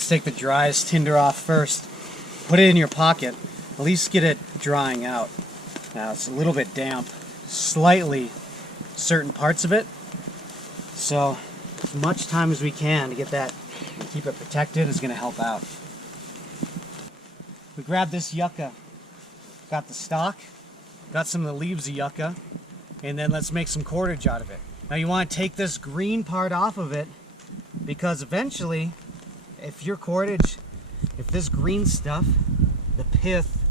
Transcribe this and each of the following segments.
Let's take the driest tinder off first. Put it in your pocket. At least get it drying out. Now it's a little bit damp, slightly, certain parts of it. So as much time as we can to get that, keep it protected is going to help out. We grabbed this yucca. Got the stalk, got some of the leaves of yucca, and then let's make some cordage out of it. Now you want to take this green part off of it, because eventually, if your cordage, if this green stuff, the pith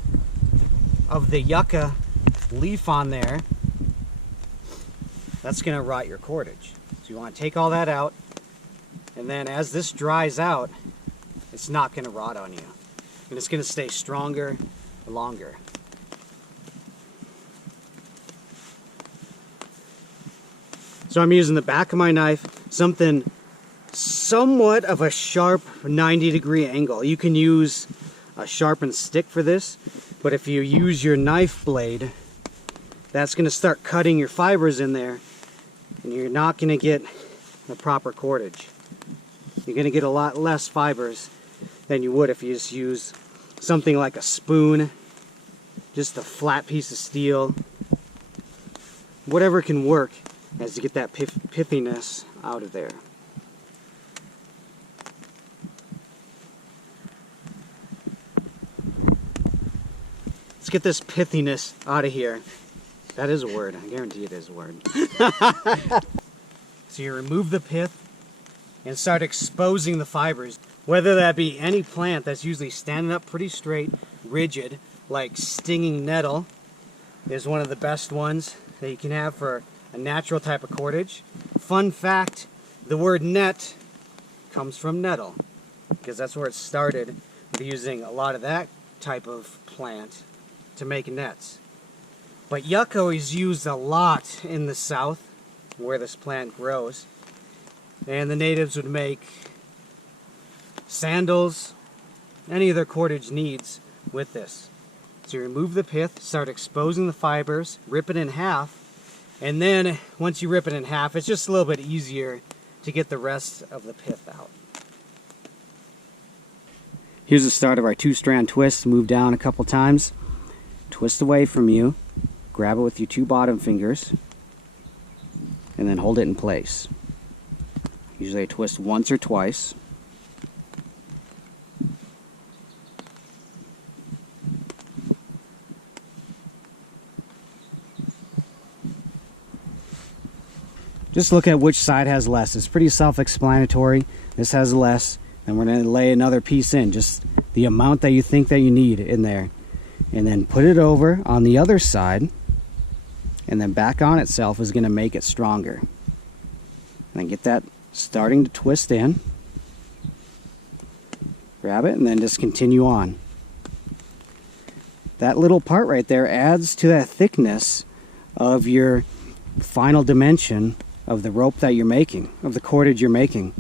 of the yucca leaf on there, that's going to rot your cordage. So you want to take all that out, and then as this dries out, it's not going to rot on you. And it's going to stay stronger, longer. So I'm using the back of my knife, something somewhat of a sharp 90-degree angle. You can use a sharpened stick for this, but if you use your knife blade, that's going to start cutting your fibers in there, and you're not going to get the proper cordage. You're going to get a lot less fibers than you would if you just use something like a spoon, just a flat piece of steel, whatever can work as to get that pithiness out of there. Let's get this pithiness out of here. That is a word. I guarantee it is a word. So you remove the pith and start exposing the fibers. Whether that be any plant that's usually standing up pretty straight, rigid, like stinging nettle is one of the best ones that you can have for a natural type of cordage. Fun fact, the word net comes from nettle, because that's where it started, with using a lot of that type of plant to make nets. But yucca is used a lot in the south, where this plant grows, and the natives would make sandals, any of their cordage needs with this. So you remove the pith, start exposing the fibers, rip it in half, and then once you rip it in half, it's just a little bit easier to get the rest of the pith out. Here's the start of our 2-strand twist. Move down a couple times, twist away from you, grab it with your 2 bottom fingers, and then hold it in place. Usually I twist once or twice. Just look at which side has less. It's pretty self-explanatory. This has less, and we're going to lay another piece in, just the amount that you think that you need in there. And then put it over on the other side, and then back on itself is going to make it stronger. And then get that starting to twist in. Grab it, and then just continue on. That little part right there adds to that thickness of your final dimension of the rope that you're making, of the cordage you're making.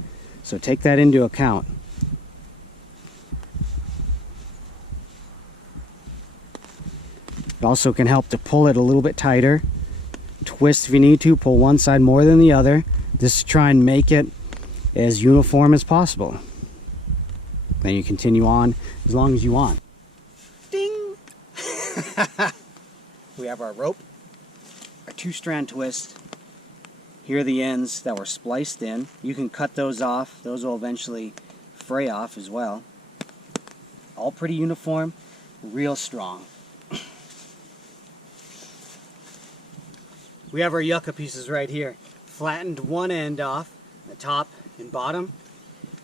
So take that into account. It also can help to pull it a little bit tighter. Twist if you need to, pull one side more than the other. Just to try and make it as uniform as possible. Then you continue on as long as you want. Ding! We have our rope, our 2-strand twist. Here are the ends that were spliced in. You can cut those off. Those will eventually fray off as well. All pretty uniform, real strong. We have our yucca pieces right here. Flattened one end off, the top and bottom.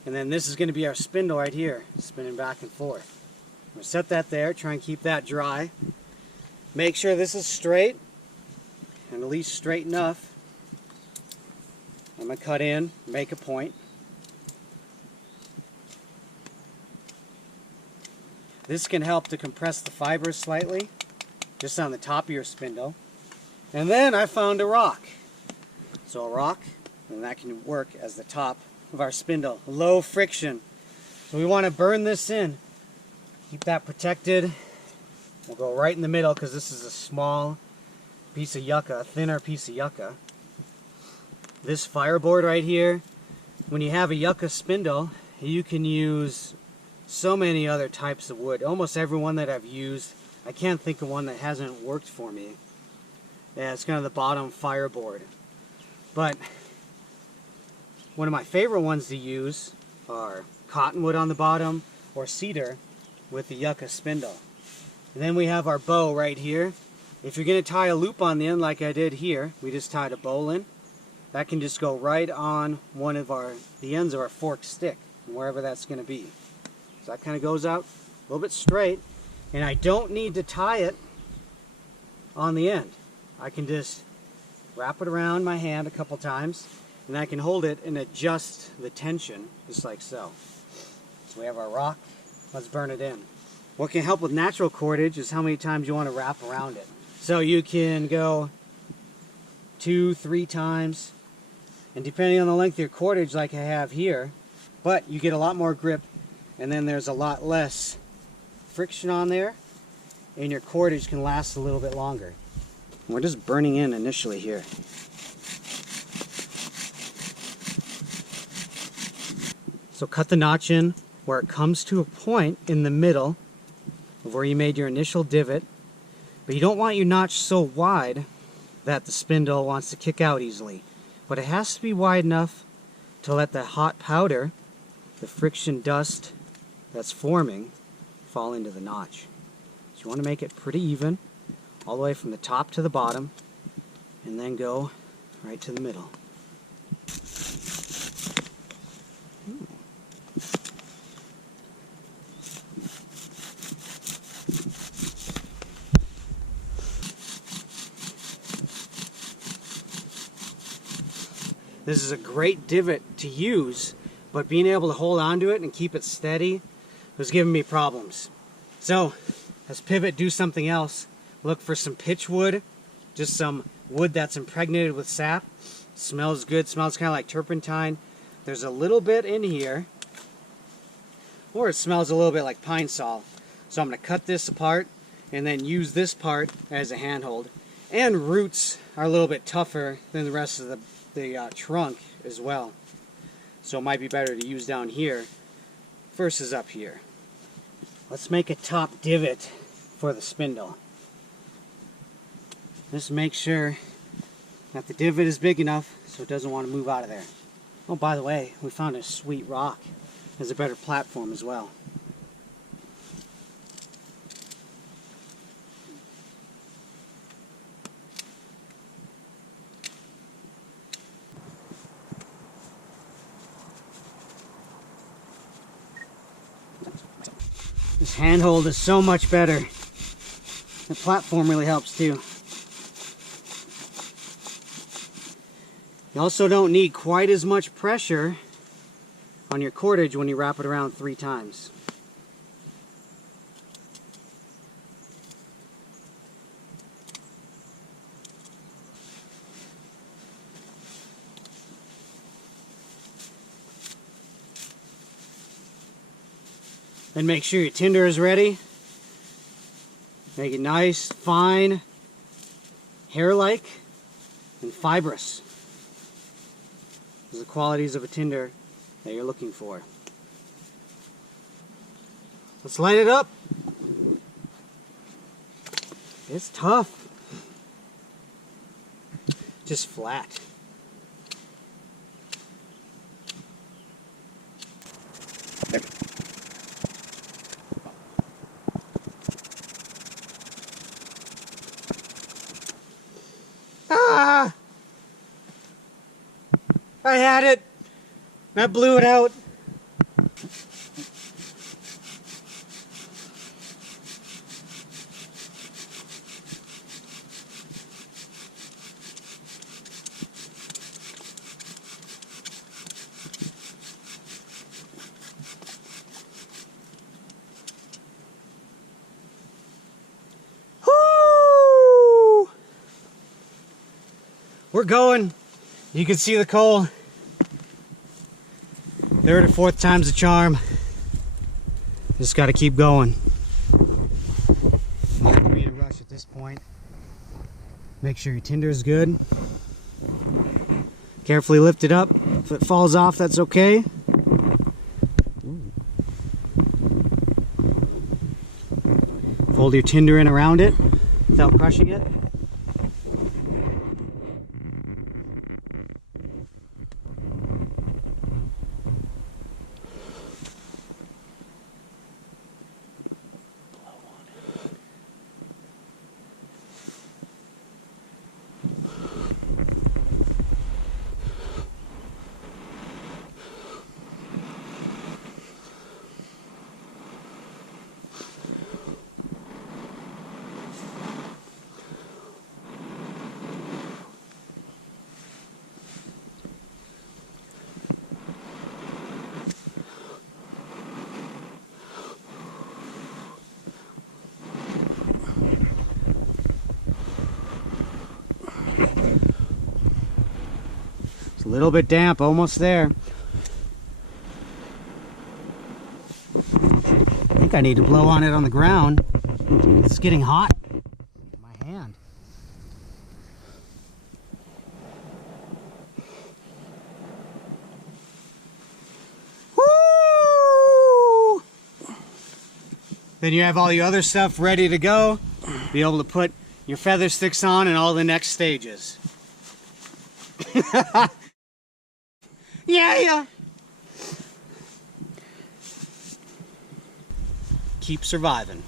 And then this is going to be our spindle right here, spinning back and forth. I'm going to set that there, try and keep that dry. Make sure this is straight, and at least straight enough. I'm going to cut in, make a point. This can help to compress the fibers slightly, just on the top of your spindle. And then I found a rock. So a rock, and that can work as the top of our spindle. Low friction. So we want to burn this in. Keep that protected. We'll go right in the middle because this is a small piece of yucca, a thinner piece of yucca. This fireboard right here, when you have a yucca spindle you can use so many other types of wood. Almost every one that I've used, I can't think of one that hasn't worked for me. Yeah, it's kind of the bottom fireboard. But one of my favorite ones to use are cottonwood on the bottom or cedar with the Yucca spindle. And then we have our bow right here. If you're going to tie a loop on the end like I did here, we just tied a bowl in. That can just go right on one of the ends of our forked stick, wherever that's going to be. So that kind of goes out a little bit straight, and I don't need to tie it on the end. I can just wrap it around my hand a couple times, and I can hold it and adjust the tension just like so. So we have our rock. Let's burn it in. What can help with natural cordage is how many times you want to wrap around it. So you can go 2-3 times, and depending on the length of your cordage like I have here, but you get a lot more grip, and then there's a lot less friction on there, and your cordage can last a little bit longer. We're just burning in initially here. So cut the notch in where it comes to a point in the middle of where you made your initial divot, but you don't want your notch so wide that the spindle wants to kick out easily. But it has to be wide enough to let the hot powder, the friction dust that's forming, fall into the notch. So you want to make it pretty even, all the way from the top to the bottom, and then go right to the middle. This is a great divot to use, but being able to hold onto it and keep it steady was giving me problems. So let's pivot, do something else. Look for some pitch wood, just some wood that's impregnated with sap. Smells good, smells kind of like turpentine. There's a little bit in here, or it smells a little bit like pine sol. So I'm going to cut this apart and then use this part as a handhold. And roots are a little bit tougher than the rest of the trunk as well. So it might be better to use down here versus up here. Let's make a top divot for the spindle. Just make sure that the divot is big enough so it doesn't want to move out of there. Oh, by the way, we found a sweet rock as a better platform as well. This handhold is so much better. The platform really helps too. You also don't need quite as much pressure on your cordage when you wrap it around 3 times. Then make sure your tinder is ready. Make it nice, fine, hair-like, and fibrous. Those are the qualities of a tinder that you're looking for. Let's light it up. It's tough. Just flat. There. Ah! I had it. I blew it out. Woo! We're going. You can see the coal. 3rd or 4th time's the charm. Just got to keep going. Not for me to rush at this point. Make sure your tinder is good. Carefully lift it up. If it falls off, that's okay. hold your tinder in around it without crushing it. A little bit damp, almost there. I think I need to blow on it on the ground. It's getting hot in my hand. Woo! Then you have all your other stuff ready to go. Be able to put your feather sticks on and all the next stages. Yeah. Keep surviving.